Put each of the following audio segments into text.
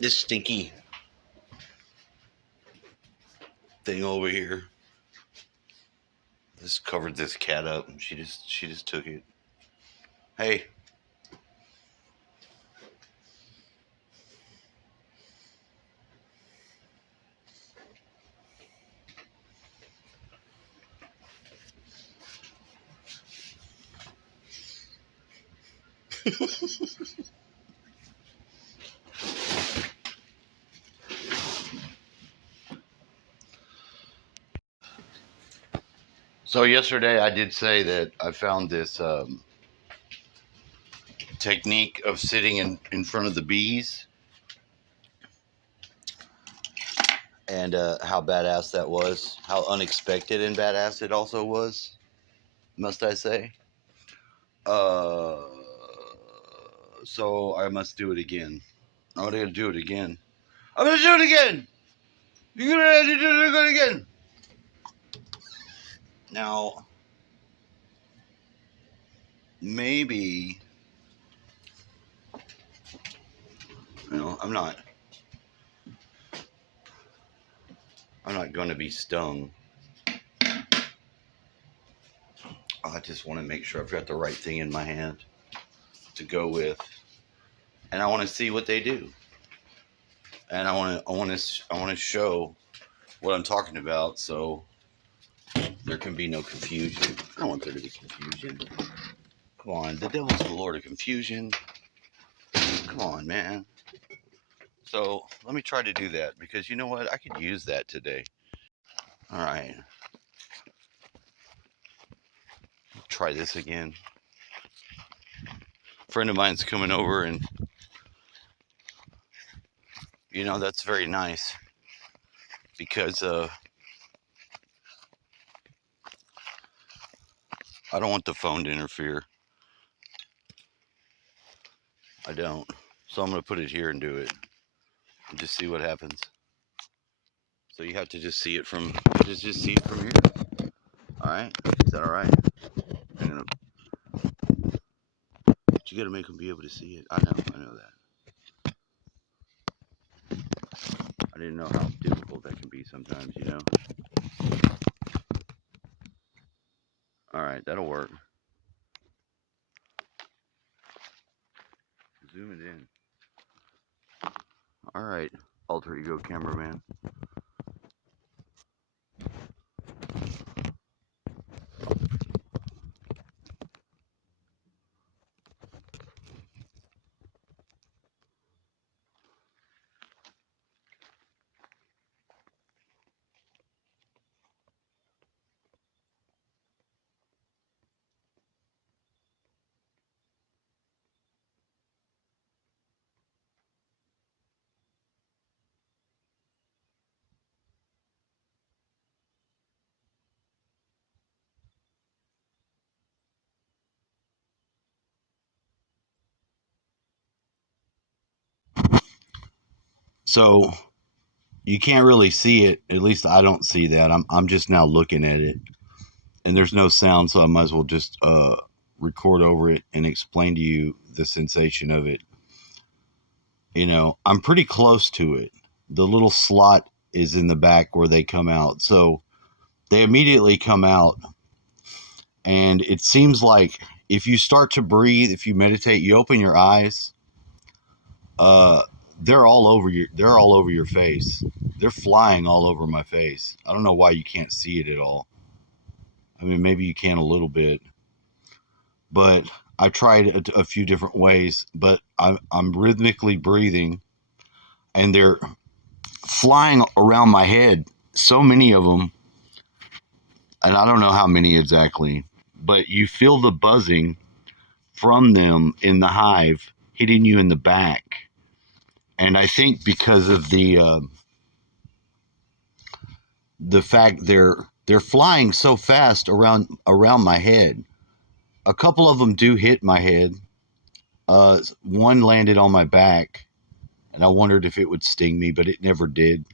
this stinky thing over here. This covered this cat up. She just took it. Hey. So yesterday I did say that I found this technique of sitting in front of the bees, and how badass that was, how unexpected and badass it also was, must I say. Uh, so I must do it again. I'm gonna do it again. I'm gonna do it again. You're gonna have to do it again. Now, maybe, I'm not going to be stung. I just want to make sure I've got the right thing in my hand to go with, and I want to see what they do, and I want to show what I'm talking about, so there can be no confusion. I don't want there to be confusion. Come on, the devil's the lord of confusion. Come on, man. So let me try to do that, because you know what? I could use that today. All right. Try this again. A friend of mine's coming over, and that's very nice, because I don't want the phone to interfere. I don't. So I'm going to put it here and do it and just see what happens. So you have to just see it from here. All right? Is that all right? But you got to make them be able to see it. I know that. I didn't know how difficult that can be sometimes, All right, that'll work. Zoom it in. All right, alter ego cameraman. So you can't really see it. At least I don't see that. I'm just now looking at it, and there's no sound, so I might as well just record over it and explain to you the sensation of it. I'm pretty close to it. The little slot is in the back where they come out, so they immediately come out, and it seems like if you start to breathe, if you meditate, you open your eyes. They're all over your face. They're flying all over my face. I don't know why you can't see it at all. I mean, maybe you can a little bit, but I tried a few different ways. But I'm rhythmically breathing, and they're flying around my head. So many of them, and I don't know how many exactly, but you feel the buzzing from them in the hive hitting you in the back. And I think because of the fact they're flying so fast around my head. A couple of them do hit my head. One landed on my back, and I wondered if it would sting me, but it never did.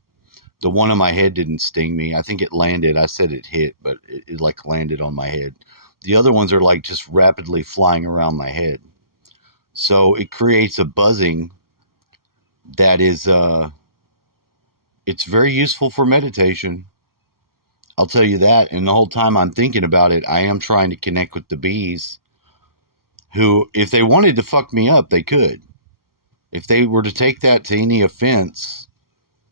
The one on my head didn't sting me. I think it landed. I said it hit, but it like landed on my head. The other ones are like just rapidly flying around my head. So it creates a buzzing that is it's very useful for meditation. I'll tell you that. And the whole time I'm thinking about it, I am trying to connect with the bees who, if they wanted to fuck me up, they could. If they were to take that to any offense,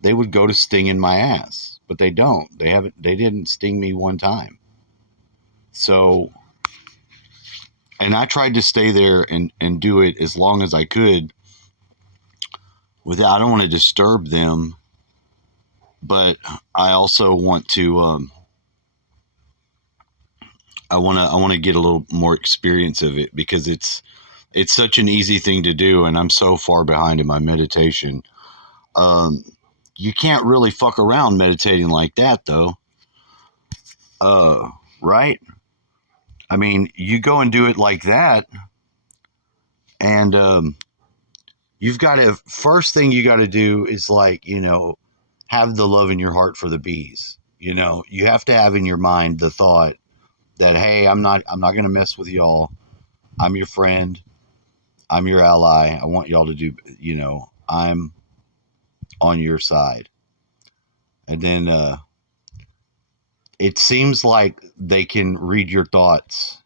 they would go to stinging my ass. But they don't. They didn't sting me one time. So, and I tried to stay there and do it as long as I could without, I don't want to disturb them, but I also want to I want to get a little more experience of it, because it's such an easy thing to do, and I'm so far behind in my meditation. Um, you can't really fuck around meditating like that, though. Right? I mean, you go and do it like that, and you've got to, first thing you got to do is, like, have the love in your heart for the bees. You have to have in your mind the thought that, hey, I'm not going to mess with y'all. I'm your friend. I'm your ally. I want y'all to do, I'm on your side. And then it seems like they can read your thoughts.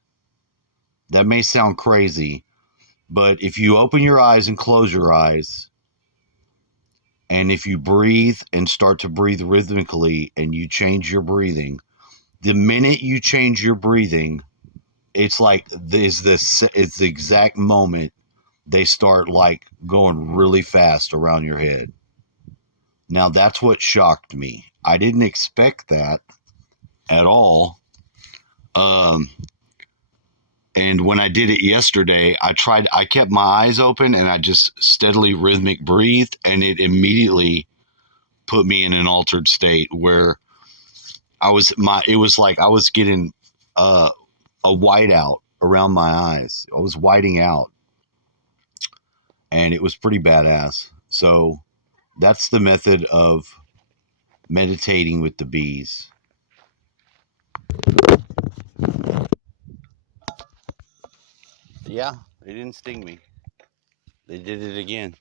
That may sound crazy, but if you open your eyes and close your eyes, and if you breathe and start to breathe rhythmically and you change your breathing, the minute you change your breathing, it's like it's the exact moment they start, like, going really fast around your head. Now, that's what shocked me. I didn't expect that at all. Um, and when I did it yesterday, I kept my eyes open and I just steadily rhythmic breathed, and it immediately put me in an altered state where it was like I was getting uh, a whiteout around my eyes. I was whiting out, and it was pretty badass. So that's the method of meditating with the bees. Yeah, they didn't sting me. They did it again.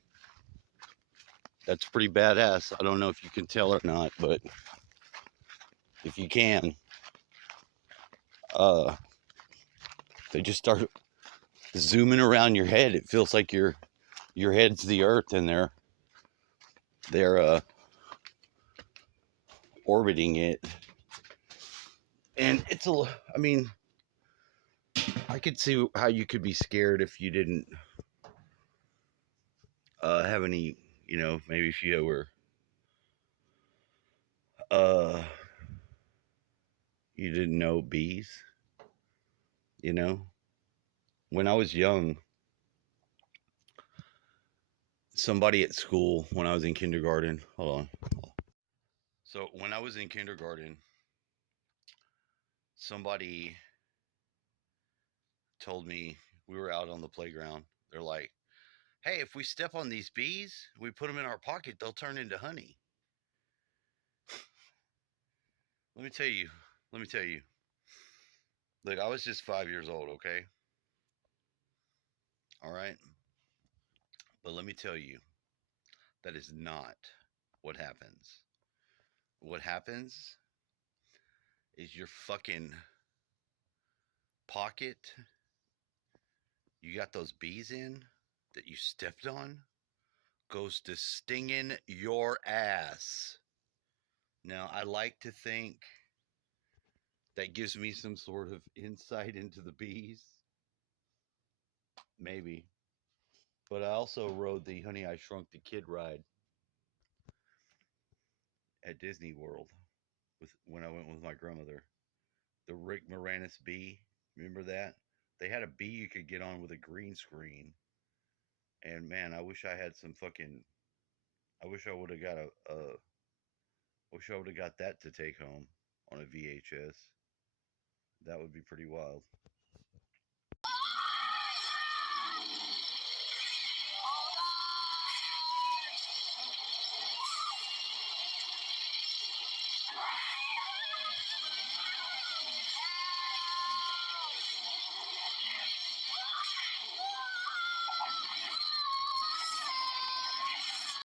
That's pretty badass. I don't know if you can tell or not, but if you can, uh, they just start zooming around your head. It feels like your head's the earth, and they're orbiting it. And I mean, I could see how you could be scared if you didn't have any, maybe if you were, uh, you didn't know bees, you know. When I was young, somebody at school, when I was in kindergarten, hold on. So when I was in kindergarten, somebody told me, we were out on the playground. They're like, hey, if we step on these bees, we put them in our pocket, they'll turn into honey. Let me tell you, let me tell you. Look, I was just 5 years old, okay? All right. But let me tell you, that is not what happens. What happens is your fucking pocket, you got those bees in that you stepped on, goes to stinging your ass. Now, I like to think that gives me some sort of insight into the bees. Maybe. But I also rode the Honey I Shrunk the Kid ride at Disney World when I went with my grandmother. The Rick Moranis bee. Remember that? They had a bee you could get on with a green screen. And man, I wish I had some fucking. I wish I would have got wish I would have got that to take home on a VHS. That would be pretty wild.